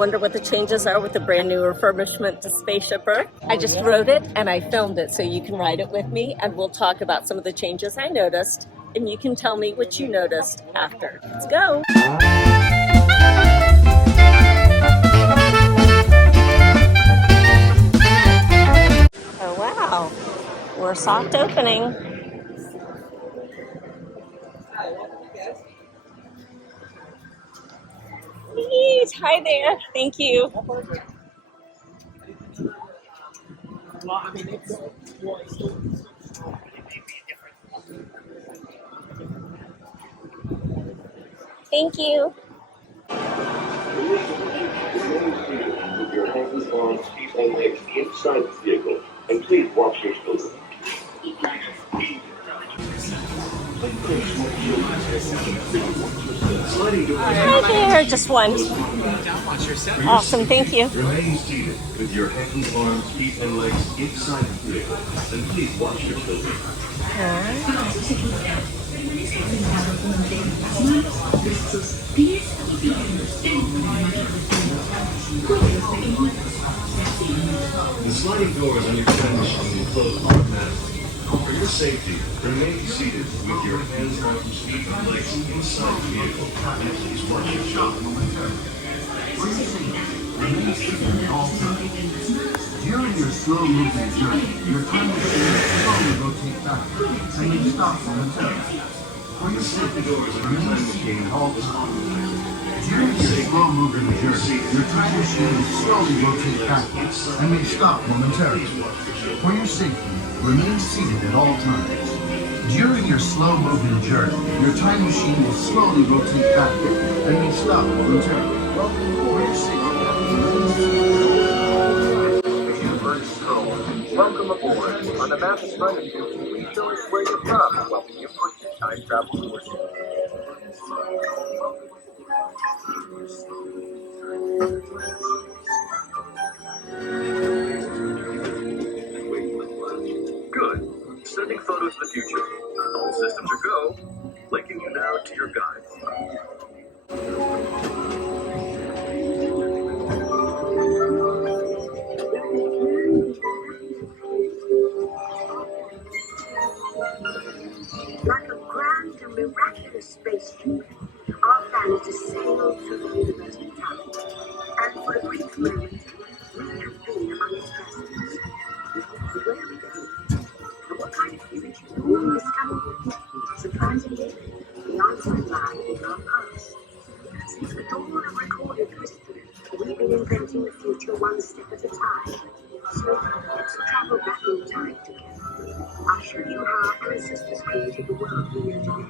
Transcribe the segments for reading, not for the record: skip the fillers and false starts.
Wonder what the changes are with the brand new refurbishment to Spaceship Earth. I just wrote it and I filmed it so you can write it with me, and we'll talk about some of the changes I noticed, and you can tell me what you noticed after. Let's go. Oh wow, we're soft opening. Please, hi there. Thank you. Thank you. With your hands, arms, feet, and legs inside the vehicle, and please watch your children. Hi there, just one. Awesome, thank you. Remain seated with your hands, arms, feet, and legs inside the vehicle, and please watch your children. The sliding doors on your transmission will close automatically. For your safety, remain seated with your hands, arms, feet, and legs inside the vehicle, and please watch your children. During your slow-moving journey, your time machine will slowly rotate back, and you stop momentarily. For your safety, remain seated at all times. During your slow-moving journey, your time machine will slowly rotate back, and may stop momentarily. For your safety, remain seated at all times. During your slow-moving journey, your time machine will slowly rotate back, and may stop momentarily. For your safety, welcome aboard. On the map in front of you, please show us where you're from while we input your time travel course. Good. Sending photos of the future. All systems are go. Linking you now to your guide. Like a grand and miraculous spaceship, our plan is to sail through the universe in time. And for a brief moment, we have been among its presence. Where are we going? And what kind of future will we discover? Surprisingly, the answers lie in our past. Since the dawn of recorded history, we've been inventing the future one step at a time. So let's travel back in time together. I'll show you how our ancestors created the world we know today.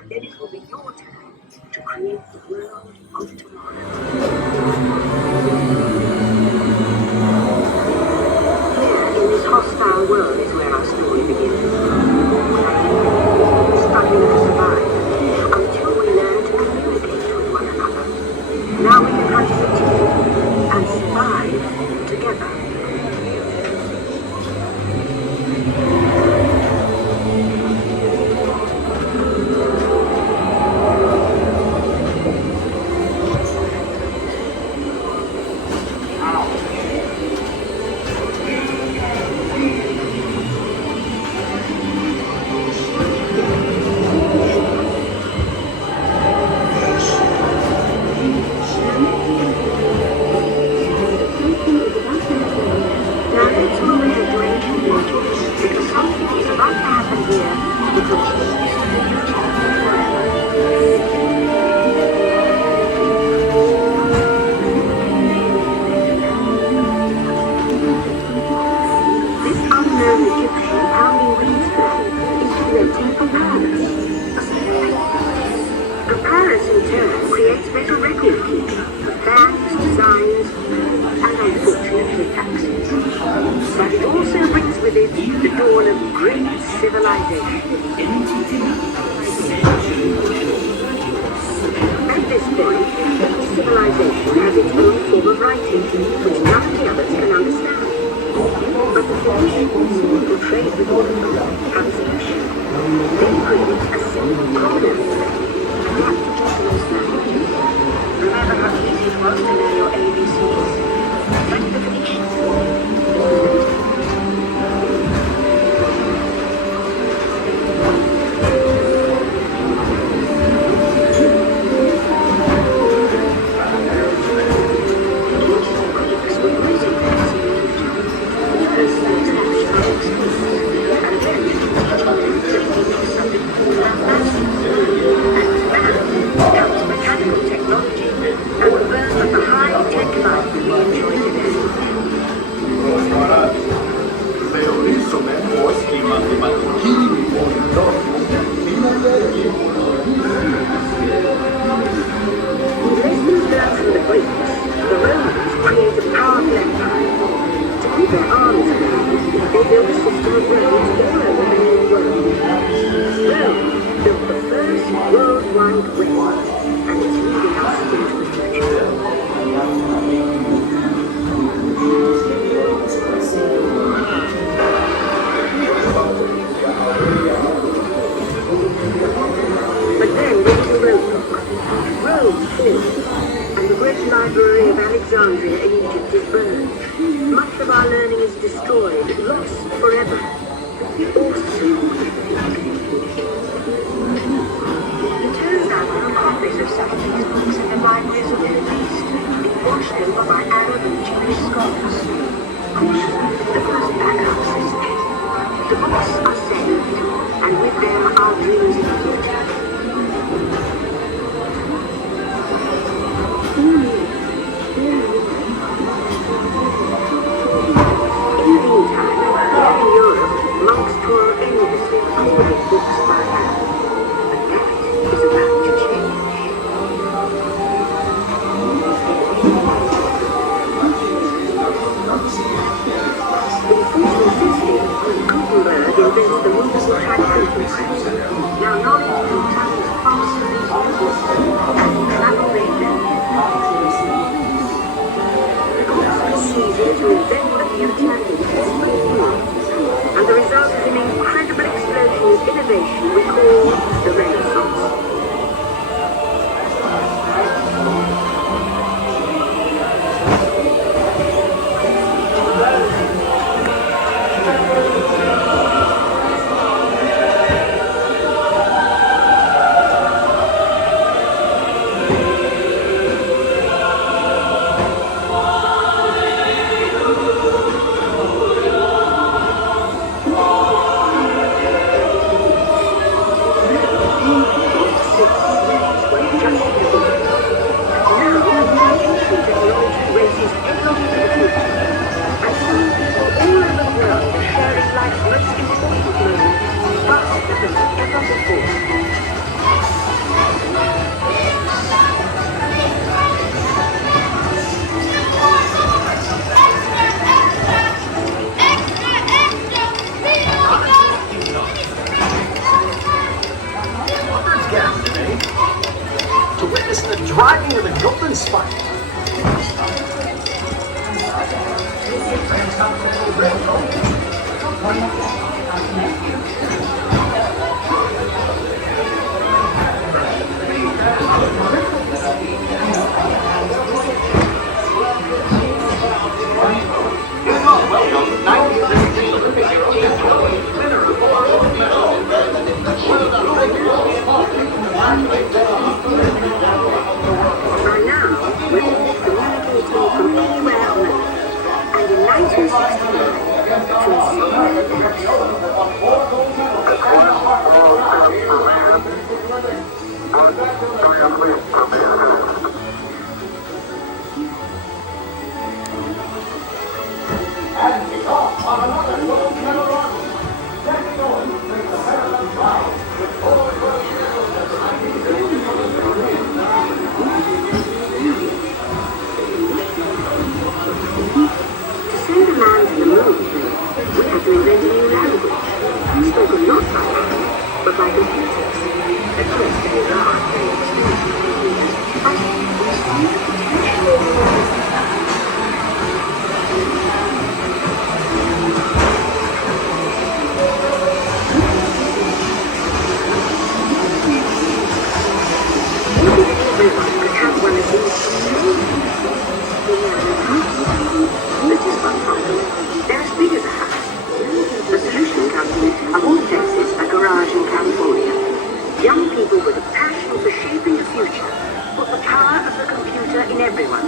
And then it will be your turn to create the world of tomorrow. Here, in this hostile world, is where our story begins. Struggling to survive until we learn to communicate with one another. Now we can hunt as a team and survive together. Remember how easy it was to learn your ABCs. That's the Phoenicians.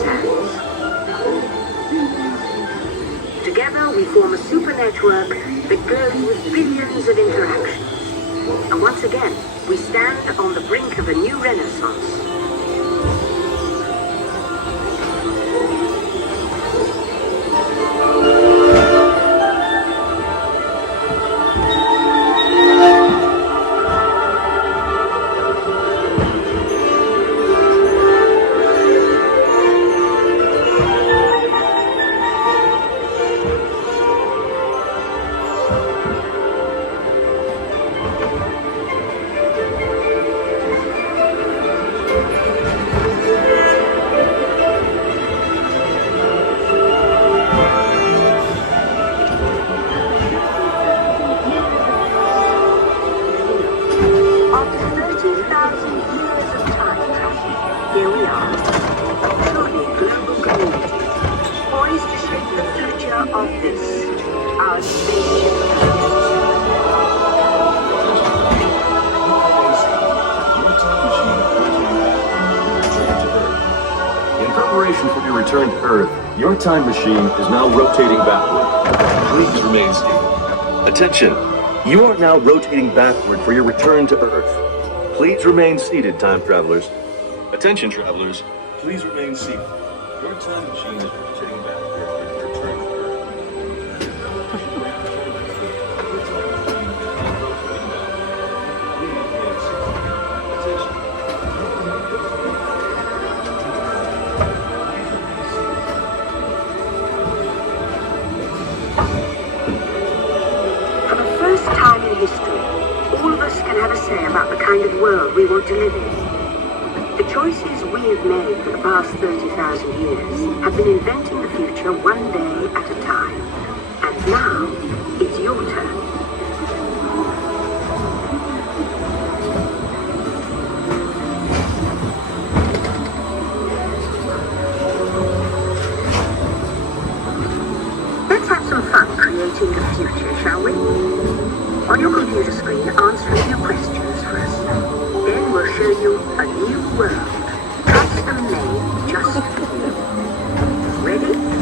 its hands. Together we form a super network that glows with billions of interactions. And once again, we stand on the brink of a new renaissance. For your return to Earth, your time machine is now rotating backward. Please remain seated. Attention! You are now rotating backward for your return to Earth. Please remain seated, time travelers. Attention, travelers. Please remain seated. Your time machine is rotating backward for your return to Earth. Have a say about the kind of world we want to live in. The choices we have made for the past 30,000 years have been inventing the future one day at a time. And now, it's your turn. Let's have some fun creating the future, shall we? On your computer screen, answer a few questions for us. Then we'll show you a new world, custom made just for you. Ready?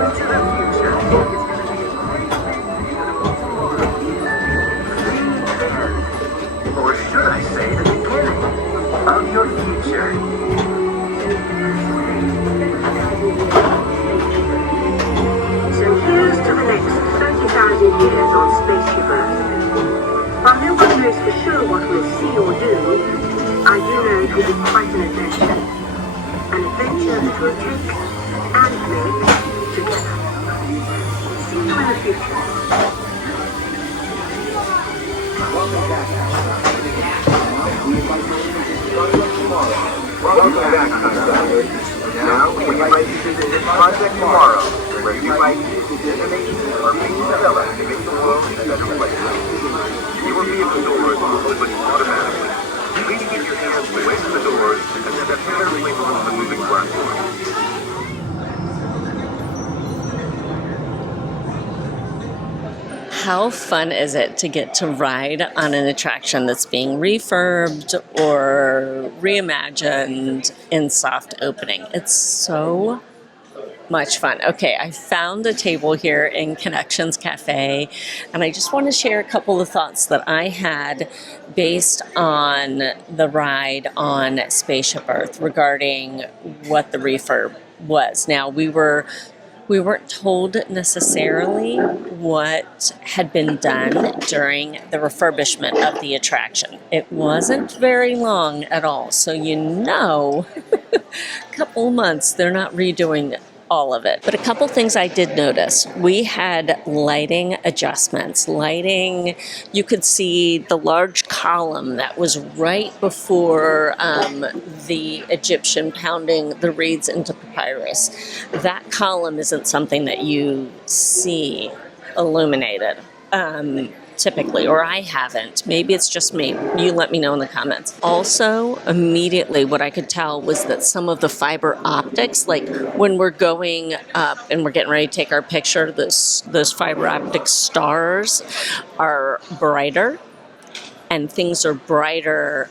To the for sure what we'll see or do, I do know it will be quite an adventure. An adventure that we'll take and make together. See you in the future. Welcome back, Constable. Now we invite you to visit Project Tomorrow, where you might use the animation or being developed to make the world a better place. Your vehicle doors will open automatically. Please keep your hands away from the doors and step carefully on the moving platform. How fun is it to get to ride on an attraction that's being refurbed or reimagined in soft opening? It's so much fun. Okay, I found a table here in Connections Cafe, and I just want to share a couple of thoughts that I had based on the ride on Spaceship Earth regarding what the refurb was. Now, we weren't told necessarily what had been done during the refurbishment of the attraction. It wasn't very long at all, so a couple months they're not redoing all of it. But a couple things I did notice. We had lighting adjustments. Lighting, you could see the large column that was right before the Egyptian pounding the reeds into papyrus. That column isn't something that you see illuminated typically, or I haven't. Maybe it's just me. You let me know in the comments. Also, immediately what I could tell was that some of the fiber optics, like when we're going up and we're getting ready to take our picture, those fiber optic stars are brighter. And things are brighter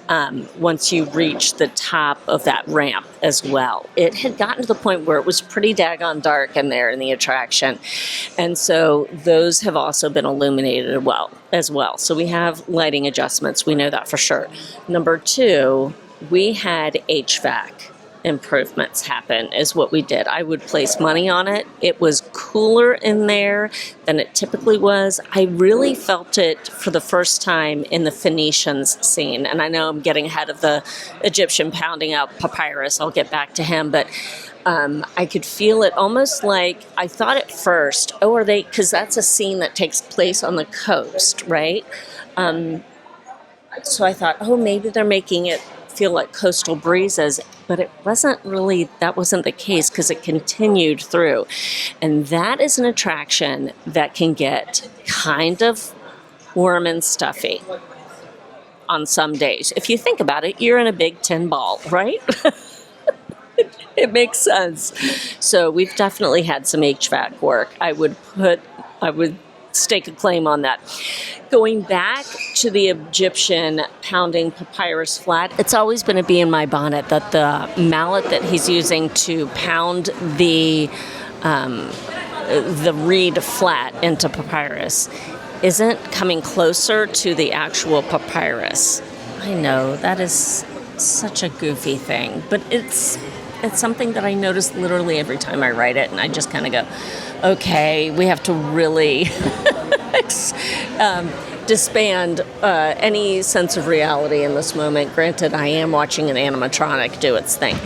once you reach the top of that ramp as well. It had gotten to the point where it was pretty daggone dark in there in the attraction. And so those have also been illuminated as well. So we have lighting adjustments. We know that for sure. Number 2, we had HVAC improvements happen is what we did. I would place money on it. It was cooler in there than it typically was. I really felt it for the first time in the Phoenicians scene. And I know I'm getting ahead of the Egyptian pounding out papyrus. I'll get back to him. But I could feel it almost like, I thought at first, because that's a scene that takes place on the coast, right? So I thought, maybe they're making it feel like coastal breezes, but that wasn't the case because it continued through. And that is an attraction that can get kind of warm and stuffy on some days. If you think about it, you're in a big tin ball, right? It makes sense. So we've definitely had some HVAC work. I would stake a claim on that. Going back to the Egyptian pounding papyrus flat, it's always been a bee in my bonnet that the mallet that he's using to pound the reed flat into papyrus isn't coming closer to the actual papyrus. I know, that is such a goofy thing, but it's something that I notice literally every time I write it, and I just kind of go, okay, we have to really disband any sense of reality in this moment. Granted, I am watching an animatronic do its thing.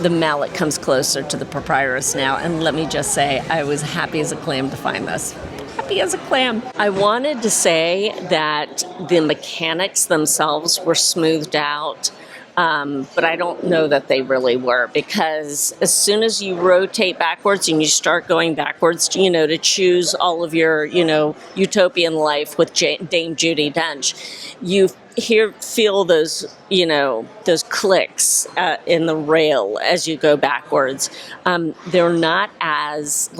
The mallet comes closer to the papyrus now, and let me just say, I was happy as a clam to find this. Happy as a clam. I wanted to say that the mechanics themselves were smoothed out, but I don't know that they really were, because as soon as you rotate backwards and you start going backwards, to choose all of your, utopian life with Dame Judi Dench, you feel those, those clicks in the rail as you go backwards. They're not as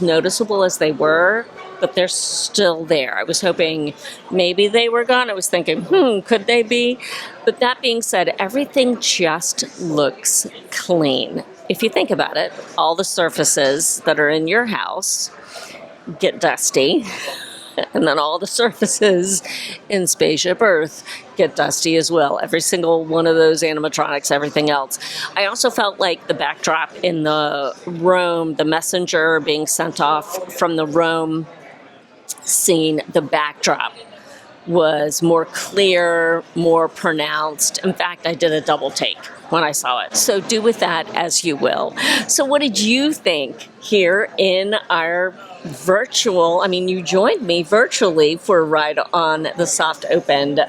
noticeable as they were, but they're still there. I was hoping maybe they were gone. I was thinking, could they be? But that being said, everything just looks clean. If you think about it, all the surfaces that are in your house get dusty, and then all the surfaces in Spaceship Earth get dusty as well. Every single one of those animatronics, everything else. I also felt like the backdrop in the Rome, the messenger being sent off from the Rome scene, the backdrop was more clear, more pronounced. In fact, I did a double take when I saw it. So do with that as you will. So what did you think here in our virtual, I mean, you joined me virtually for a ride on the soft-opened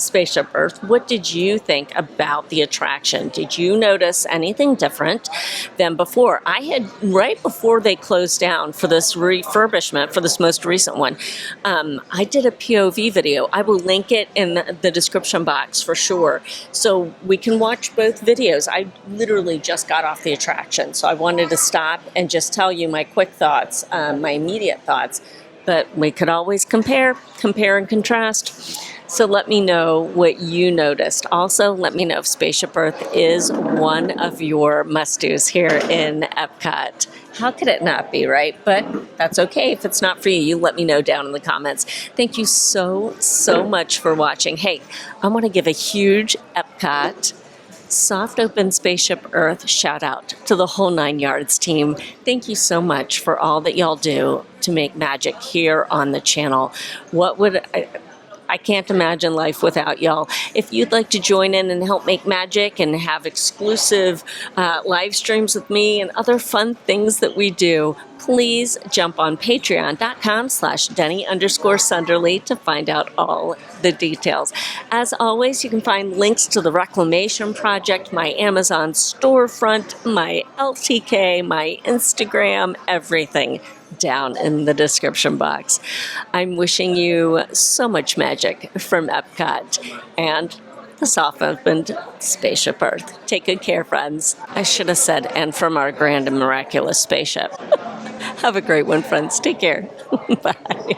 Spaceship Earth. What did you think about the attraction? Did you notice anything different than before? I had, right before they closed down for this refurbishment, for this most recent one, I did a POV video. I will link it in the description box for sure, so we can watch both videos. I literally just got off the attraction, so I wanted to stop and just tell you my quick thoughts, my immediate thoughts, but we could always compare and contrast. So let me know what you noticed. Also, let me know if Spaceship Earth is one of your must-dos here in Epcot. How could it not be, right? But that's okay. If it's not for you, you let me know down in the comments. Thank you so much for watching. Hey, I want to give a huge Epcot Soft Open Spaceship Earth shout out to the whole 9 Yards team. Thank you so much for all that y'all do to make magic here on the channel. I can't imagine life without y'all. If you'd like to join in and help make magic and have exclusive live streams with me and other fun things that we do, please jump on patreon.com/Denny_Sunderly to find out all the details. As always, you can find links to the Reclamation Project, my Amazon storefront, my LTK, my Instagram, everything down in the description box. I'm wishing you so much magic from Epcot and the soft-opened Spaceship Earth. Take good care, friends. I should have said, and from our grand and miraculous spaceship. Have a great one, friends. Take care. Bye.